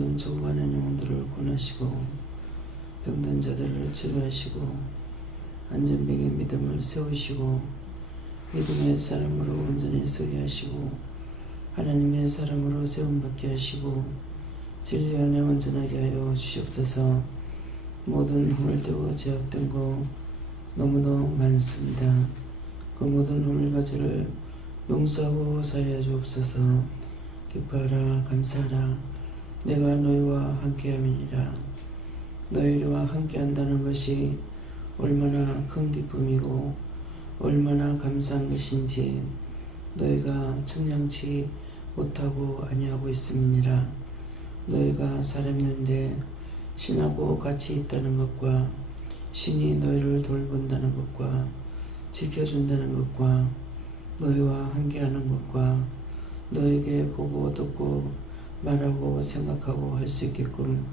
모든 죽어가는 영혼들을 구원하시고 병든 자들을 치료하시고 안전병의 믿음을 세우시고 믿음의 사람으로 온전히 서게 하시고 하나님의 사람으로 세움받게 하시고 진리 안에 온전하게 하여 주시옵소서. 모든 허물되고 제약된 거 너무너무 많습니다. 그 모든 허물과 죄를 용서하고 사하여 주옵소서. 기뻐하라 감사하라. 내가 너희와 함께함이니라. 너희와 함께한다는 것이 얼마나 큰 기쁨이고 얼마나 감사한 것인지 너희가 청량치 못하고 아니하고 있음이니라. 너희가 사람인데 신하고 같이 있다는 것과 신이 너희를 돌본다는 것과 지켜준다는 것과 너희와 함께하는 것과 너에게 보고 듣고 말하고 생각하고 할 수 있게끔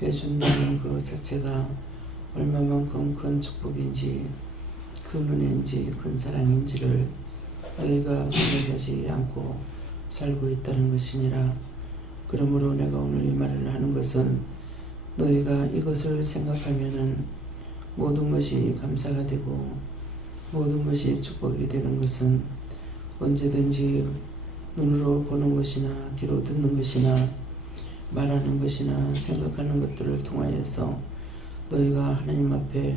해준다는 것 자체가 얼마만큼 큰 축복인지 큰 은혜인지 큰 사랑인지를 너희가 생각하지 않고 살고 있다는 것이니라. 그러므로 내가 오늘 이 말을 하는 것은 너희가 이것을 생각하면은 모든 것이 감사가 되고 모든 것이 축복이 되는 것은 언제든지 눈으로 보는 것이나 귀로 듣는 것이나 말하는 것이나 생각하는 것들을 통하여서 너희가 하나님 앞에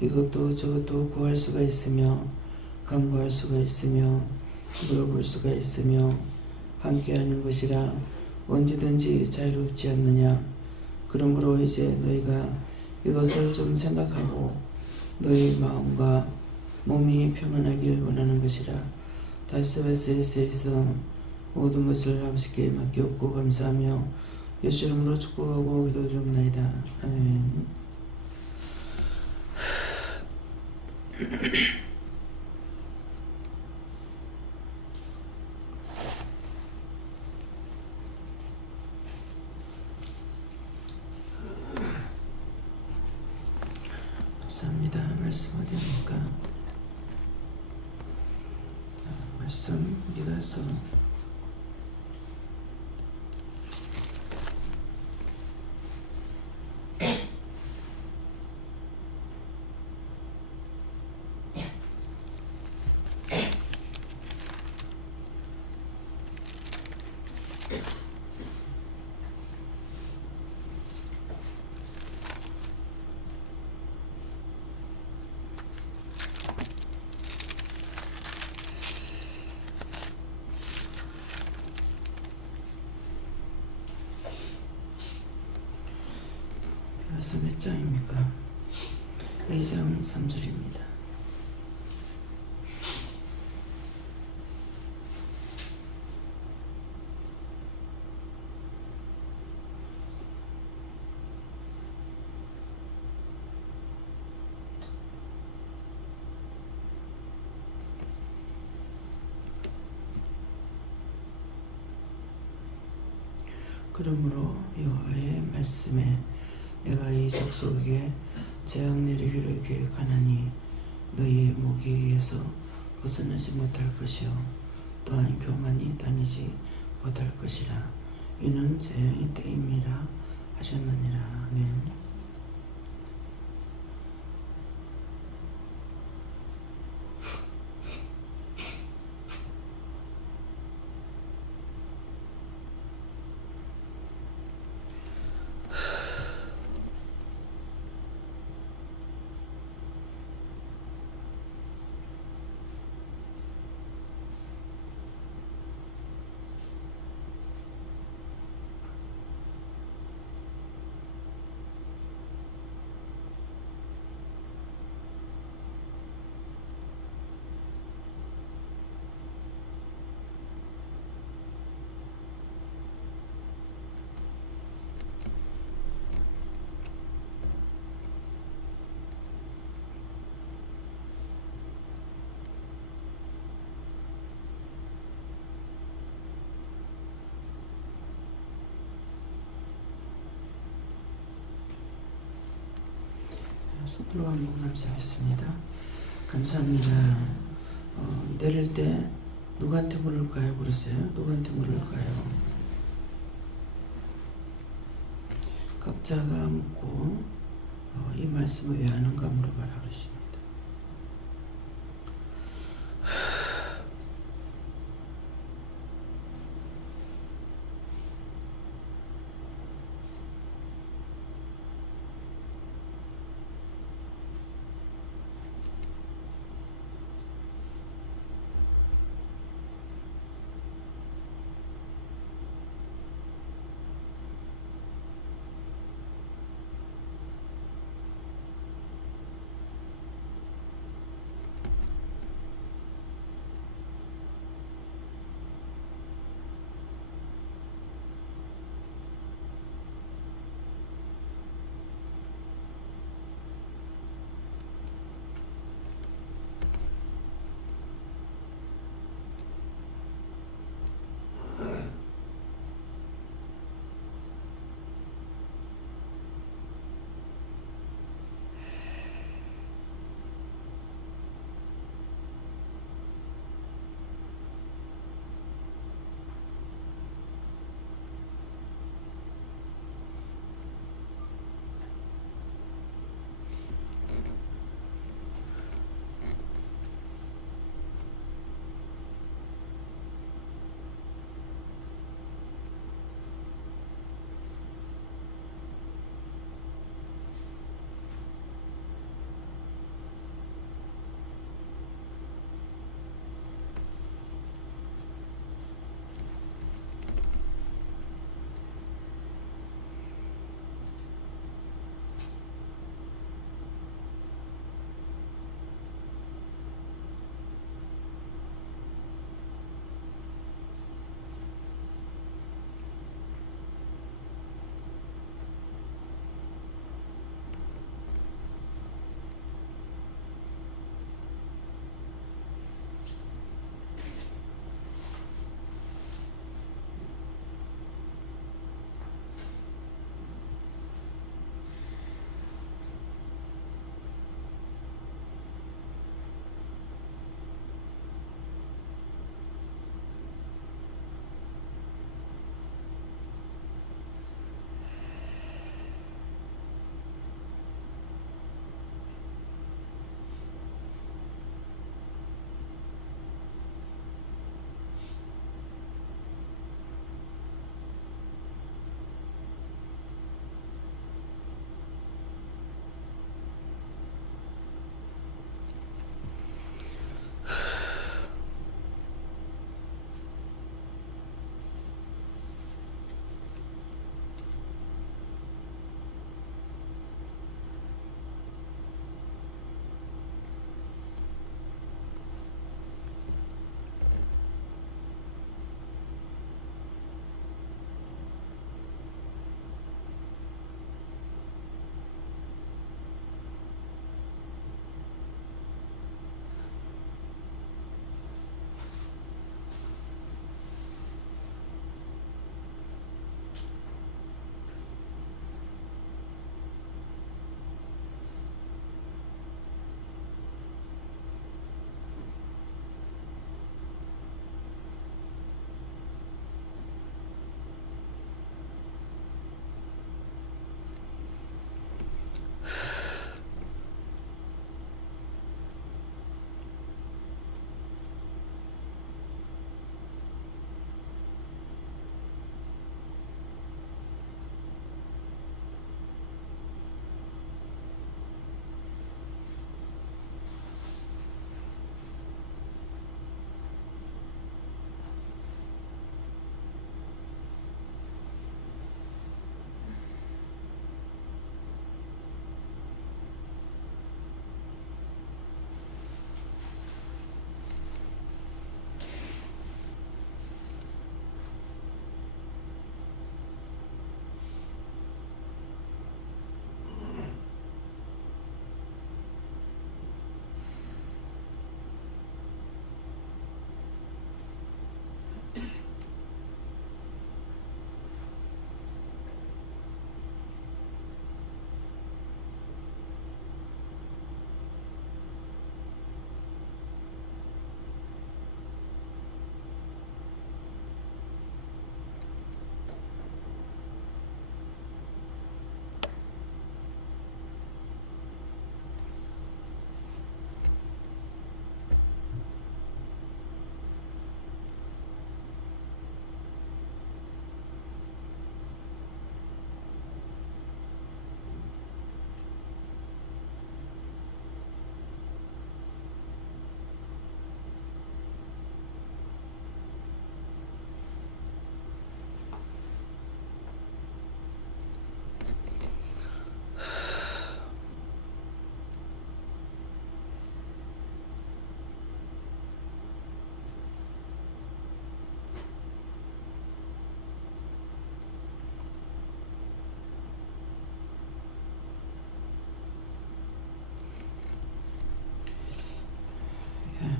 이것도 저것도 구할 수가 있으며 간구할 수가 있으며 물어볼 수가 있으며 함께하는 것이라 언제든지 자유롭지 않느냐. 그러므로 이제 너희가 이것을 좀 생각하고 너희 마음과 몸이 평안하길 원하는 것이라. 다시스에서 모든 것을 아버지께 맡기옵고 감사하며 예수 이름으로 축복하고 기도드립니다. 아멘. 감사합니다. 말씀 어디입니까? 말씀 어디가서 그래서 몇 장입니까? 2장 3절입니다. 그러므로 여호와의 말씀에 내가 이 족속에게 재앙 내리기를 계획하나니 너희의 모기에서 벗어나지 못할 것이요 또한 교만이 다니지 못할 것이라. 이는 재앙의 때임이라 하셨느니라. 아멘. 손으로 한번 감사하겠습니다. 감사합니다. 내릴 때 누구한테 물을까요? 그러세요? 누구한테 물을까요? 각자가 묻고 이 말씀을 왜 하는가 물어봐라 그러십니다.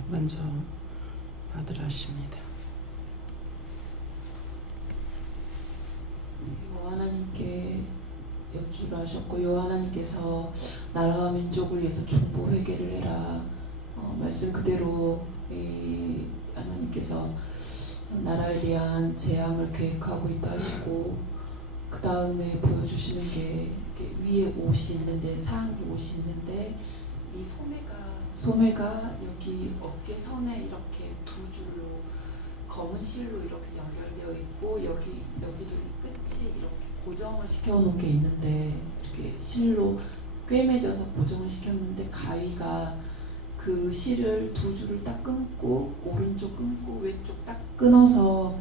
먼저 받으라 하십니다. 하나님께 여쭈라 하셨고, 하나님께서 나라와 민족을 위해서 중보 회개를 해라. 말씀 그대로 하나님께서 나라에 대한 재앙을 계획하고 있다 하시고, 그 다음에 보여주시는 게 위에 옷이 있는데, 상의 옷이 있는데, 이 소매가 여기 어깨선에 이렇게 두 줄로 검은 실로 이렇게 연결되어 있고, 여기도 이 끝이 이렇게 고정을 시켜놓은 게 있는데, 이렇게 실로 꿰매져서 고정을 시켰는데, 가위가 그 실을 두 줄을 딱 끊고, 오른쪽 끊고 왼쪽 딱 끊어서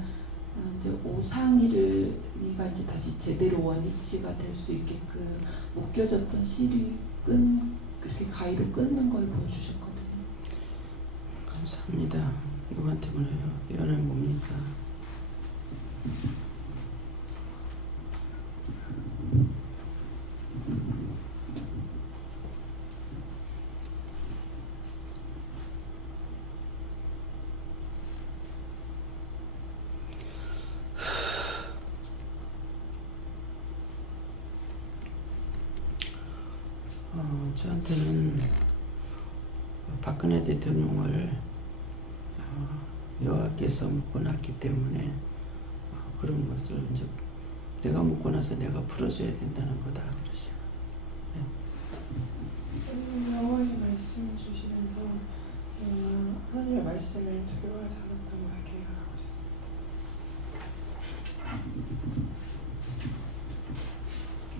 이제 옷 상의가 이제 다시 제대로 원위치가 될 수 있게끔 묶여졌던 실이 그렇게 가위로 끊는 걸 보여주셨거든요. 감사합니다. 누구한테 보내요? 이거는 뭡니까? 저한테는 박근혜 대통령을 여호와께서 묶어놨기 때문에 그런 것을 이제 내가 묶어놔서 내가 풀어줘야 된다는 거다 그러시죠. 여호와의 말씀을 주시면서 하나님의 말씀을 두려워하지 않았다고 하게 하셨습니다.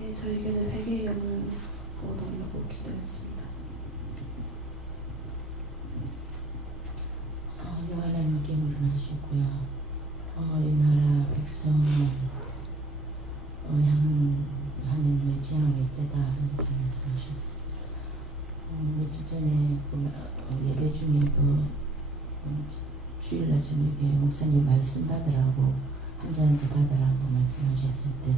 네, 저에게는 회개의 영을 부어달라고 기도했습니다. 하나님께 물러나셨고요. 이 나라 백성을 향한 하나님의 지향의 때다 이렇게 말씀하셨습니다. 며칠 전에 예배 중에 주일날 저녁에 목사님 말씀 받으라고 환자한테 받으라고 말씀하셨을 때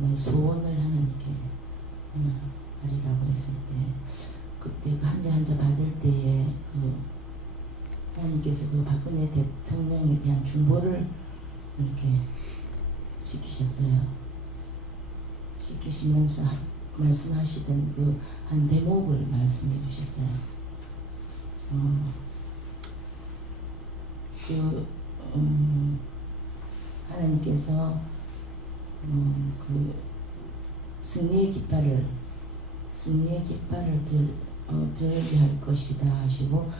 내 소원을 하나님께 하리라고 했을 때, 그때 환자 받을 때에 하나님께서 박근혜 대통령에 대한 중보를 이렇게 시키셨어요. 시키시면서 말씀하시던 한 대목을 말씀해 주셨어요. 하나님께서 승리의 깃발을 들게 할 것이다 하시고,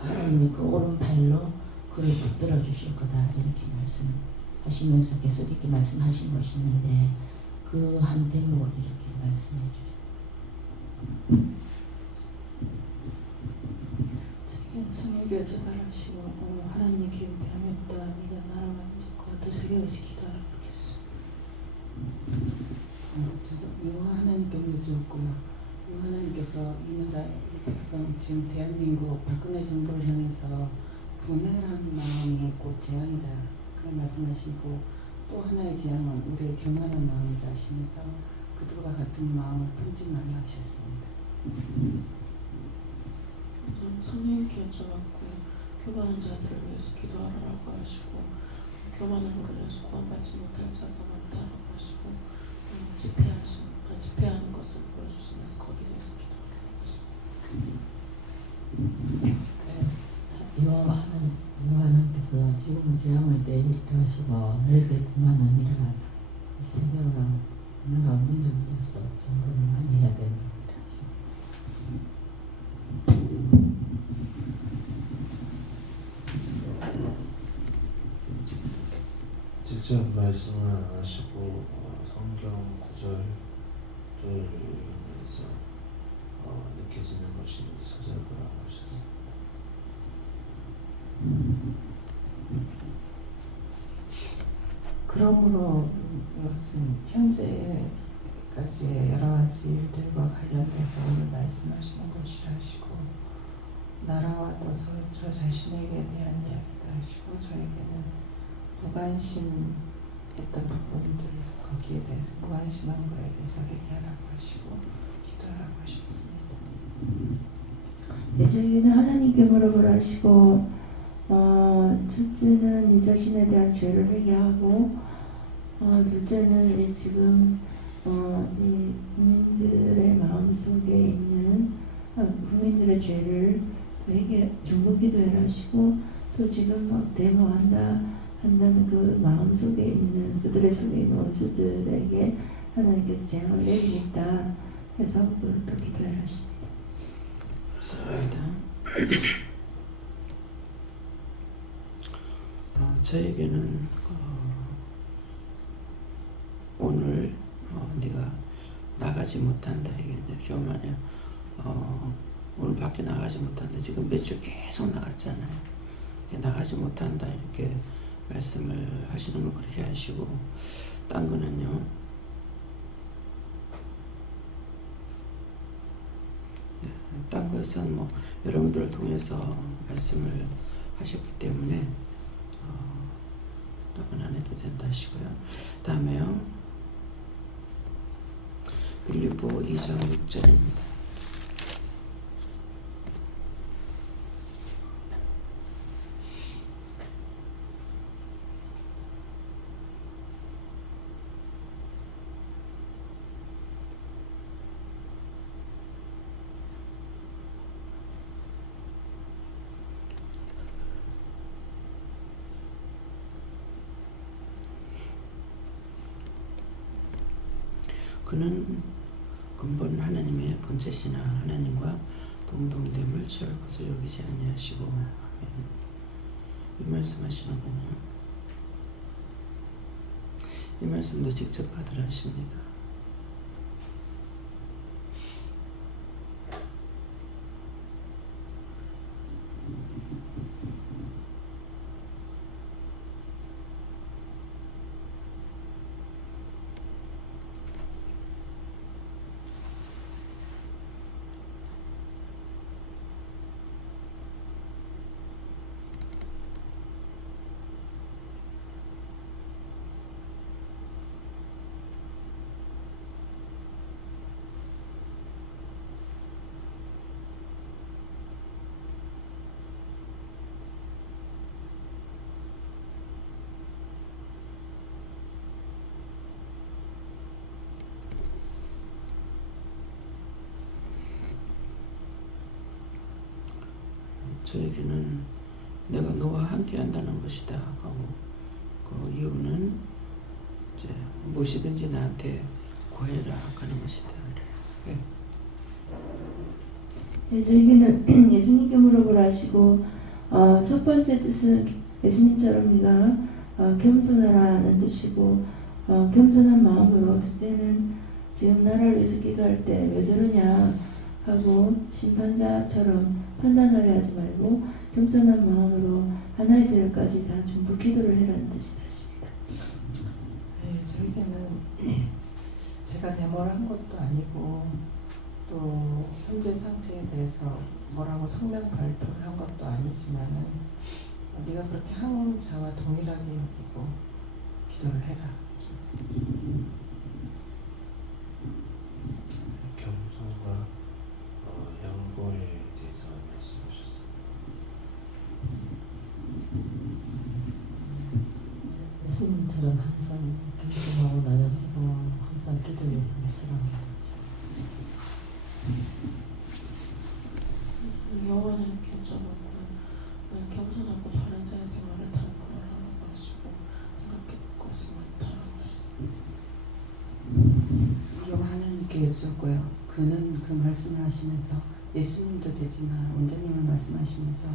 하나님의 오른팔로 그를 붙들어 주실 거다 이렇게 말씀하시면서 계속 이렇게 말씀하신 것이 있는데, 그 한 대목을 이렇게 말씀해 주셨어요. 성령께 여쭤봐라시고 하나님의 계획에 하였다. 네가 나라와 민족과 또 세계를 지키도록 하겠소. 저도 여호와 하나님께 믿었고요. 여호와 하나님께서 이 나라 백성, 지금 대한민국 박근혜 정부를 향해서 분열한 마음이 곧 재앙이다 그런 말씀하시고, 또 하나의 재앙은 우리의 교만한 마음이다 하시면서 그들과 같은 마음을 품지 많이 하셨습니다. 성령님께 여쭤봤고, 교만한 자들을 위해서 기도하라고 하시고, 교만함으로 인해서 구원받지 못할 자가 많다라고 하시고, 집회하는 것을 보여주시면서 거기에 대해서 기도하라고 하셨습니다. 여호와 하나님께서 지금은 재앙을 대하시고 너희의 뿐만 아니라 세계가 나라 민족을 위해서 중보를 많이 해야 된다 직접 말씀을 안 하시고 성경 구절을 읽으면서 느껴지는 것이 찾아보라고 하셨습니다. 그러므로 이것은 현재까지의 여러 가지 일들과 관련돼서 오늘 말씀하시는 것이라 하시고, 나라와 또 저 자신에게 대한 이야기다 하시고, 저에게는 무관심했던 부분들, 거기에 대해서 무관심한 거에 대해서 얘기하라고 하시고 기도하라고 하셨습니다. 예전에는 하나님께 물어보라 하시고 첫째는 이 자신에 대한 죄를 회개하고 둘째는 지금 이 국민들의 마음속에 있는 국민들의 죄를 중보 기도해라 하시고 또 지금 데모한다는 그 마음속에 있는 그들의 속에 있는 원수들에게 하나님께서 재앙을 내리겠다 해서 그것도 기도해라 하십니다. 감사합니다. 저에게는 오늘 네가 나가지 못한다 이게 교만이야. 오늘 밖에 나가지 못한다. 지금 며칠 계속 나갔잖아요. 나가지 못한다 이렇게 말씀을 하시는 걸 그렇게 하시고 딴 거는요. 딴 것은 뭐 여러분들을 통해서 말씀을 하셨기 때문에 그건 안 해도 된다 하시고요. 다음에요. 빌립보 2장 6절입니다. 그는 근본 하나님의 본체시나 하나님과 동등됨을 취할 것을 여기지 아니하시고 이 말씀하시는군요. 이 말씀도 직접 받으라 하십니다. 저에게는 내가 너와 함께 한다는 것이다 하고 그 이유는 이제 무엇이든지 나한테 구해라 하는 것이다. 네. 네, 저에게는 예수님께 물어보라 하시고 첫 번째 뜻은 예수님처럼 네가 겸손하라는 뜻이고 겸손한 마음으로 둘째는 지금 나라를 위해서 기도할 때 왜 저러냐 하고 심판자처럼 판단하려 하지 말고 겸손한 마음으로 하나의 세력까지 다 중보 기도를 해라는 뜻이 되십니다. 네, 저에게는 제가 데모를 한 것도 아니고 또 현재 상태에 대해서 뭐라고 성명 발표를 한 것도 아니지만은 네가 그렇게 한 자와 동일하게 여기고 기도를 해라. 겸손과 양보에 대해서 말씀하셨습니다. 예수님처럼 항상 겸손하고 낮아지고 항상 기도에 힘을 쓰라고. 여호와님께 여쭤보면 겸손하고 바른 자의 생활을 단언하라고 하시고 생각해볼 것은 많다라고 하셨습니다. 이거 하나님께 여쭙고요. 그는 그 말씀을 하시면서 예수님도 되지만 원장님을 말씀하시면서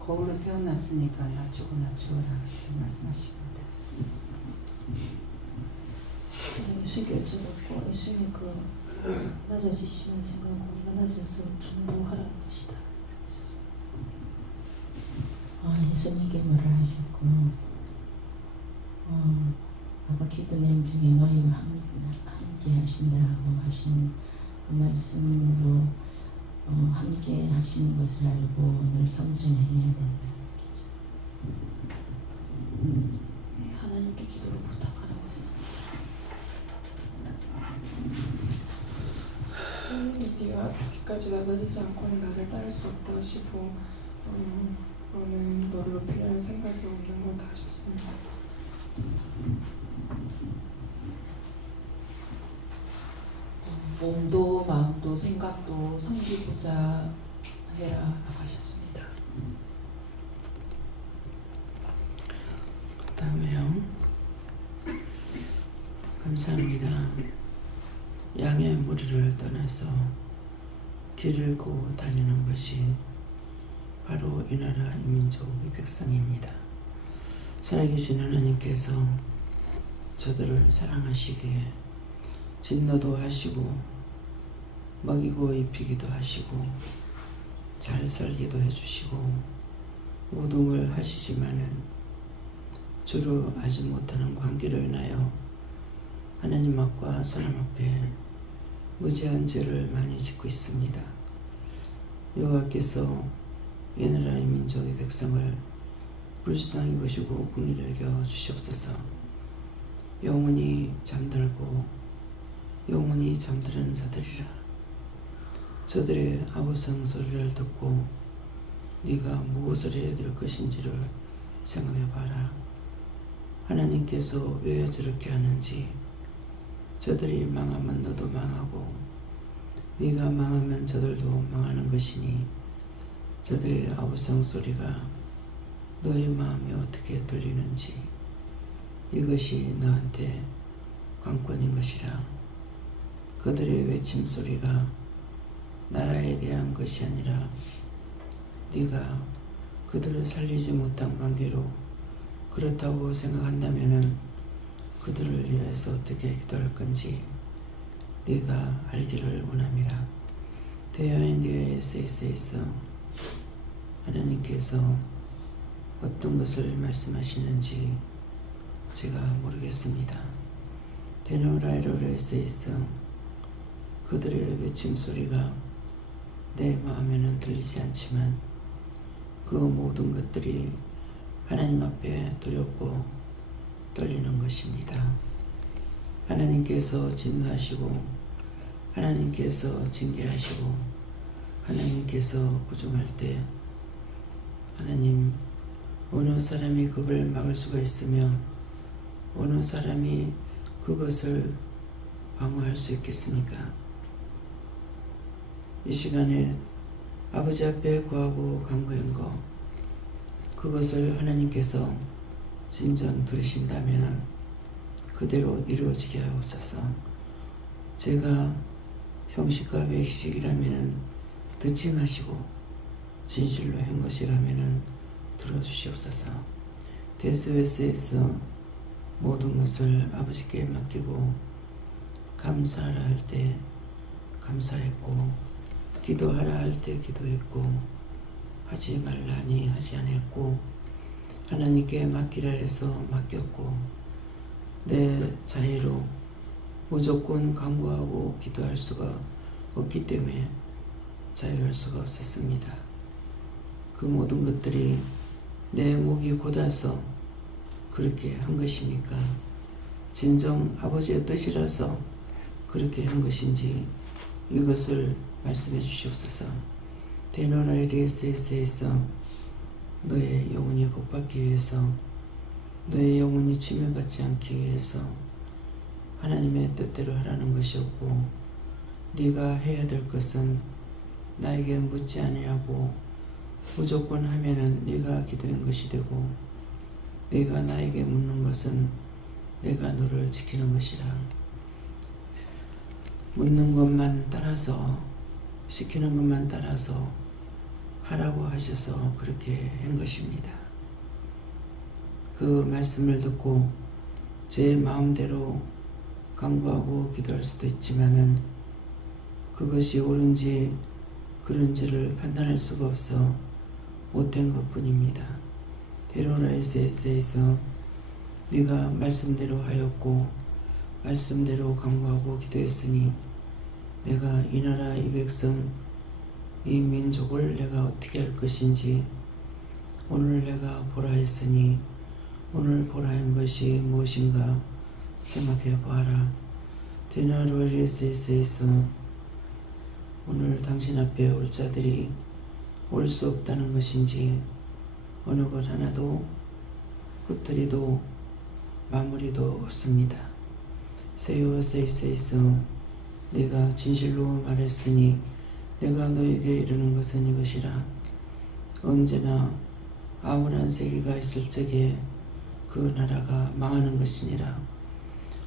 거울로 세워놨으니까 낮추고 낮추어라 이렇게 말씀하십니다. 예수님께 여쭤봤고 예수님이 그 낮아지시는 생각하고 네가 낮아서 중보하라는 뜻이다. 예수님께 뭐라 하셨고 아까 기도 내용 중에 너희와 함께 하신다고 하신 그 말씀으로 함께 하시는 것을 알고 늘 겸손해야 된다. 하나님께 기도를 부탁하라고 하셨습니다. 네가 끝까지 낮아지지 않고는 나를 따를 수 없다 하시고 너는 너를 높이려는 생각이 없는 거다 하셨습니다. 몸도 마음도 생각도 섬기고자 해라 라고 하셨습니다. 그 다음에요. 감사합니다. 양의 무리를 떠나서 길을 고 다니는 것이 바로 이 나라 이 민족 이 백성입니다. 살아계신 하나님께서 저들을 사랑하시기에 진노도 하시고 먹이고 입히기도 하시고 잘 살기도 해주시고 모든 걸 하시지만은 주로 알지 못하는 관계로 인하여 하나님 앞과 사람 앞에 무지한 죄를 많이 짓고 있습니다. 여호와께서 이 나라의 민족의 백성을 불쌍히 보시고 긍휼히 여겨 주시옵소서. 영원히 잠들고 영원히 잠드는 자들이라. 저들의 아우성 소리를 듣고 네가 무엇을 해야 될 것인지를 생각해 봐라. 하나님께서 왜 저렇게 하는지. 저들이 망하면 너도 망하고 네가 망하면 저들도 망하는 것이니 저들의 아우성 소리가 너의 마음에 어떻게 들리는지 이것이 너한테 관건인 것이라. 그들의 외침 소리가 나라에 대한 것이 아니라 네가 그들을 살리지 못한 관계로 그렇다고 생각한다면은 그들을 위해서 어떻게 기도할 건지 네가 알기를 원함이라. 대하인 네의 에세이스에서 하나님께서 어떤 것을 말씀하시는지 제가 모르겠습니다. 데노라이로레스에서 그들의 외침 소리가 내 마음에는 들리지 않지만 그 모든 것들이 하나님 앞에 두렵고 떨리는 것입니다. 하나님께서 진노하시고 하나님께서 징계하시고 하나님께서 구중할 때 하나님 어느 사람이 그걸 막을 수가 있으며 어느 사람이 그것을 방어할 수 있겠습니까? 이 시간에 아버지 앞에 구하고 간구한 거 그것을 하나님께서 진정 들으신다면 그대로 이루어지게 하옵소서. 제가 형식과 외식이라면 듣지 마시고 진실로 한 것이라면 들어주시옵소서. 데스웨스에서 모든 것을 아버지께 맡기고 감사하라 할 때 감사했고 기도하라 할 때 기도했고 하지 말라니 하지 않았고 하나님께 맡기라 해서 맡겼고 내 자의로 무조건 간구하고 기도할 수가 없기 때문에 자유할 수가 없었습니다. 그 모든 것들이 내 목이 곧아서 그렇게 한 것입니까? 진정 아버지의 뜻이라서 그렇게 한 것인지 이것을 말씀해 주시옵소서. 데노라이리스에서 너의 영혼이 복받기 위해서 너의 영혼이 침해받지 않기 위해서 하나님의 뜻대로 하라는 것이었고 네가 해야 될 것은 나에게 묻지 아니하고 무조건 하면은 네가 기도한 것이 되고 네가 나에게 묻는 것은 내가 너를 지키는 것이라. 묻는 것만 따라서 시키는 것만 따라서 하라고 하셔서 그렇게 한 것입니다. 그 말씀을 듣고 제 마음대로 간구하고 기도할 수도 있지만은 그것이 옳은지 그런지를 판단할 수가 없어 못된 것뿐입니다. 데로라이스에서 네가 말씀대로 하였고 말씀대로 간구하고 기도했으니 내가 이 나라 이 백성 이 민족을 내가 어떻게 할 것인지 오늘 내가 보라 했으니 오늘 보라 한 것이 무엇인가 생각해 보아라. 데나로리스에서 오늘 당신 앞에 올 자들이 올 수 없다는 것인지 어느 것 하나도 끝들이도 마무리도 없습니다. 세요 세이세이스 내가 진실로 말했으니 내가 너에게 이르는 것은 이것이라. 언제나 암울한 세기가 있을 적에 그 나라가 망하는 것이니라.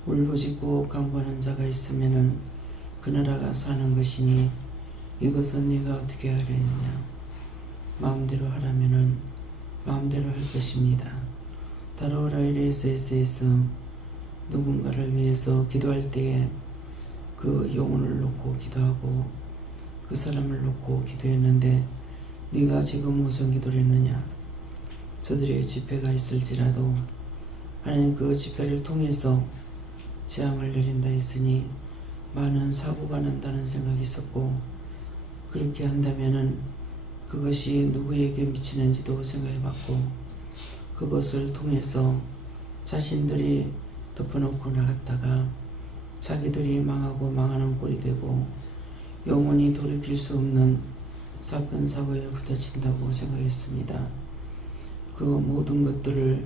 울부짖고 간구하는 자가 있으면은 그 나라가 사는 것이니 이것은 네가 어떻게 하려느냐. 마음대로 하라면은 마음대로 할 것입니다. 다로라이레스에서 누군가를 위해서 기도할 때에 그 영혼을 놓고 기도하고 그 사람을 놓고 기도했는데 네가 지금 무슨 기도를 했느냐. 저들의 집회가 있을지라도 하나님 그 집회를 통해서 재앙을 내린다 했으니 많은 사고가 난다는 생각이 있었고 그렇게 한다면은 그것이 누구에게 미치는지도 생각해봤고 그것을 통해서 자신들이 덮어놓고 나갔다가 자기들이 망하고 망하는 꼴이 되고 영원히 돌이킬 수 없는 사건 사고에 부딪힌다고 생각했습니다. 그 모든 것들을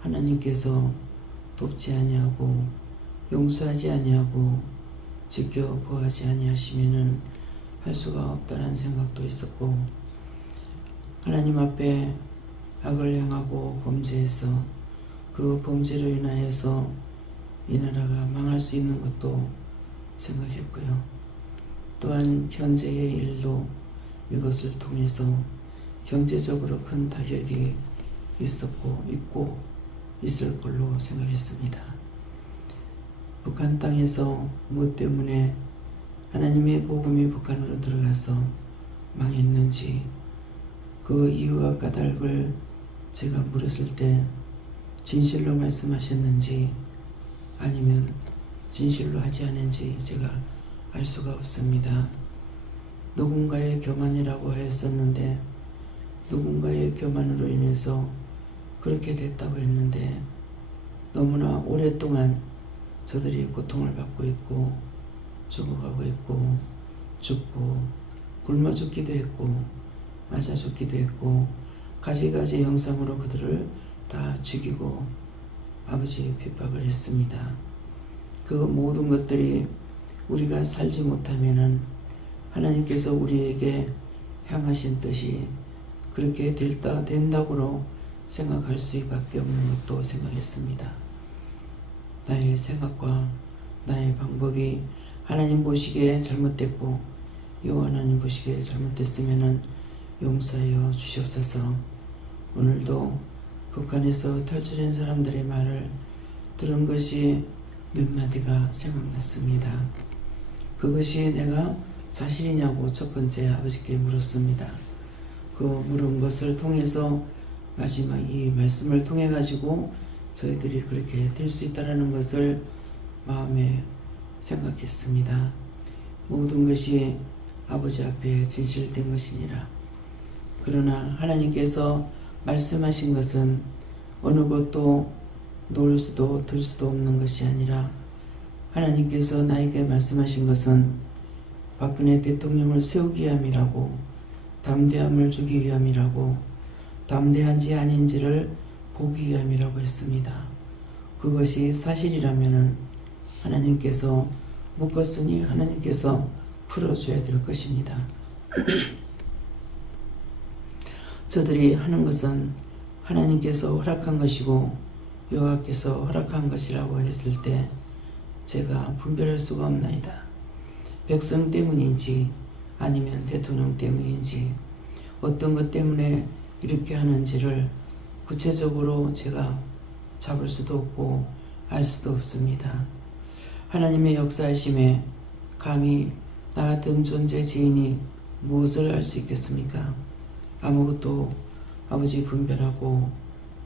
하나님께서 돕지 아니하고 용서하지 아니하고 지켜보아하지 아니하시면은 할 수가 없다는 생각도 있었고 하나님 앞에 악을 행하고 범죄해서 그 범죄로 인하여서 이 나라가 망할 수 있는 것도 생각했고요. 또한 현재의 일도 이것을 통해서 경제적으로 큰 타격이 있었고 있고 있을 걸로 생각했습니다. 북한 땅에서 무엇 때문에 하나님의 복음이 북한으로 들어가서 망했는지 그 이유와 까닭을 제가 물었을 때 진실로 말씀하셨는지 아니면 진실로 하지 않은지 제가 알 수가 없습니다. 누군가의 교만이라고 하였었는데 누군가의 교만으로 인해서 그렇게 됐다고 했는데 너무나 오랫동안 저들이 고통을 받고 있고 죽어가고 있고 죽고 굶어 죽기도 했고 맞아 죽기도 했고 가지가지 형상으로 그들을 다 죽이고 아버지 핍박을 했습니다. 그 모든 것들이 우리가 살지 못하면은 하나님께서 우리에게 향하신 뜻이 그렇게 된다고 생각할 수밖에 없는 것도 생각했습니다. 나의 생각과 나의 방법이 하나님 보시기에 잘못됐고 여호와 하나님 보시기에 잘못됐으면은 용서하여 주시옵소서. 오늘도 북한에서 탈출한 사람들의 말을 들은 것이 몇 마디가 생각났습니다. 그것이 내가 사실이냐고 첫 번째 아버지께 물었습니다. 그 물은 것을 통해서 마지막 이 말씀을 통해 가지고 저희들이 그렇게 될 수 있다는 것을 마음에 생각했습니다. 모든 것이 아버지 앞에 진실된 것이니라. 그러나 하나님께서 말씀하신 것은 어느 것도 놓을 수도 들 수도 없는 것이 아니라 하나님께서 나에게 말씀하신 것은 박근혜 대통령을 세우기 위함이라고 담대함을 주기 위함이라고 담대한지 아닌지를 보기 위함이라고 했습니다. 그것이 사실이라면 하나님께서 묶었으니 하나님께서 풀어줘야 될 것입니다. 저들이 하는 것은 하나님께서 허락한 것이고 여호와께서 허락한 것이라고 했을 때 제가 분별할 수가 없나이다. 백성 때문인지 아니면 대통령 때문인지 어떤 것 때문에 이렇게 하는지를 구체적으로 제가 잡을 수도 없고 알 수도 없습니다. 하나님의 역사하심에 감히 나 같은 존재 죄인이 무엇을 알 수 있겠습니까? 아무것도 아버지 분별하고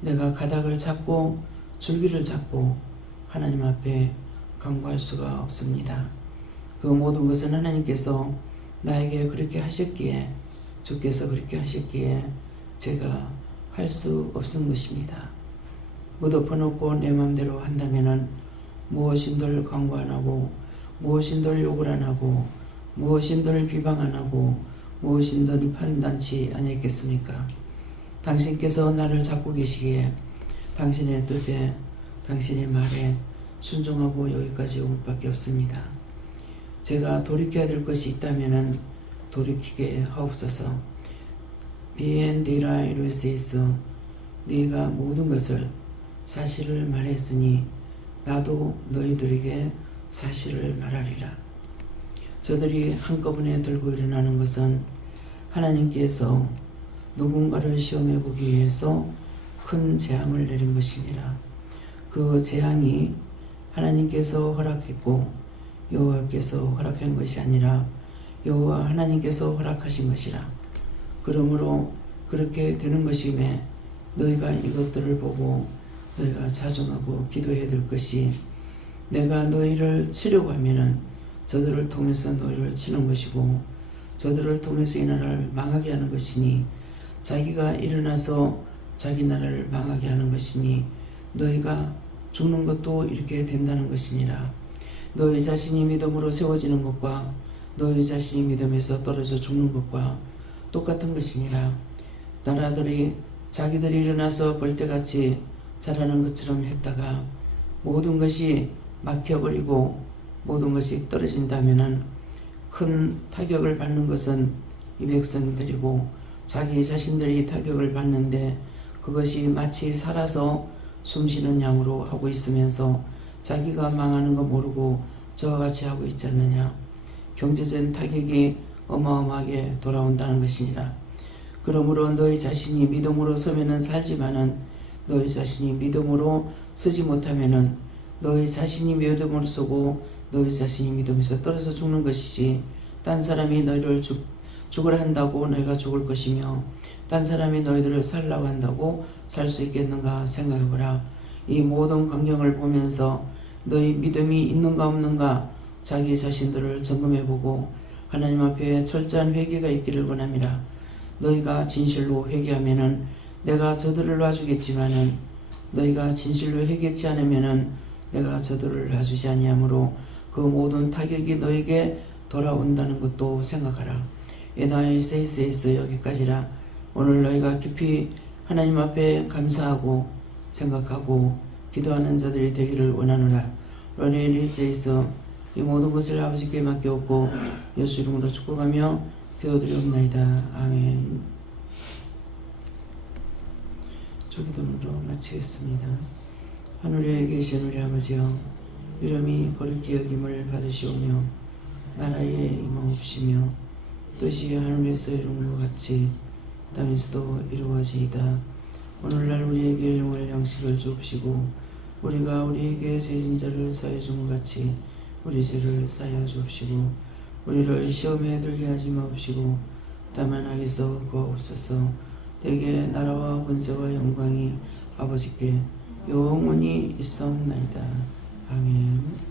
내가 가닥을 잡고 줄기를 잡고 하나님 앞에 간구할 수가 없습니다. 그 모든 것은 하나님께서 나에게 그렇게 하셨기에 주께서 그렇게 하셨기에 제가 할 수 없은 것입니다. 묻어놓고 내 마음대로 한다면은 무엇인들 간구 안 하고 무엇인들 욕을 안 하고 무엇인들 비방 안 하고 무엇인들 판단치 아니겠습니까? 당신께서 나를 잡고 계시기에 당신의 뜻에 당신의 말에 순종하고 여기까지 올 밖에 없습니다. 제가 돌이켜야 될 것이 있다면 돌이키게 하옵소서. 비엔디라 이루시스 네가 모든 것을 사실을 말했으니 나도 너희들에게 사실을 말하리라. 저들이 한꺼번에 들고 일어나는 것은 하나님께서 누군가를 시험해 보기 위해서 큰 재앙을 내린 것이니라. 그 재앙이 하나님께서 허락했고 여호와께서 허락한 것이 아니라 여호와 하나님께서 허락하신 것이라. 그러므로 그렇게 되는 것임에 너희가 이것들을 보고 너희가 자중하고 기도해야 될 것이 내가 너희를 치려고 하면은 저들을 통해서 너희를 치는 것이고 저들을 통해서 이 나라를 망하게 하는 것이니 자기가 일어나서 자기 나라를 망하게 하는 것이니 너희가 죽는 것도 이렇게 된다는 것이니라. 너희 자신이 믿음으로 세워지는 것과 너희 자신이 믿음에서 떨어져 죽는 것과 똑같은 것이니라. 나라들이 자기들이 일어나서 벌떼같이 자라는 것처럼 했다가 모든 것이 막혀버리고 모든 것이 떨어진다면 큰 타격을 받는 것은 이 백성들이고 자기 자신들이 타격을 받는데 그것이 마치 살아서 숨쉬는 양으로 하고 있으면서 자기가 망하는 거 모르고 저와 같이 하고 있지 않느냐. 경제적인 타격이 어마어마하게 돌아온다는 것이니라. 그러므로 너희 자신이 믿음으로 서면은 살지만은 너희 자신이 믿음으로 서지 못하면은 너희 자신이 믿음으로 서고 너희 자신이 믿음에서 떨어져 죽는 것이지 딴 사람이 너희를 죽으라 한다고 너희가 죽을 것이며 딴 사람이 너희들을 살라고 한다고 살 수 있겠는가 생각해보라. 이 모든 광경을 보면서 너희 믿음이 있는가 없는가 자기 자신들을 점검해보고 하나님 앞에 철저한 회개가 있기를 원합니다. 너희가 진실로 회개하면은 내가 저들을 놔주겠지만은 너희가 진실로 회개치 않으면은 내가 저들을 놔주지 아니하므로 그 모든 타격이 너에게 돌아온다는 것도 생각하라. 에나이 세이세이스 여기까지라. 오늘 너희가 깊이 하나님 앞에 감사하고 생각하고 기도하는 자들이 되기를 원하노라. 러니엘이 세이스 이 모든 것을 아버지께 맡겨오고 예수 이름으로 축복하며 기도드리옵나이다. 아멘. 기도로 마치겠습니다. 하늘에 계신 우리 아버지여, 이름이 거룩히 여김을 받으시오며 나라에 임하옵시며 뜻이 하늘에서 이룬 것 같이 땅에서도 이루어지이다. 오늘날 우리에게 일용할 양식을 주옵시고 우리가 우리에게 죄진 자를 사해 준 것 같이 우리 죄를 사하여 주옵시고 우리를 시험에 들게 하지 마옵시고 다만 악에서 구하옵소서. 대개 나라와 권세와 영광이 아버지께 영원히 있사옵나이다. 아멘.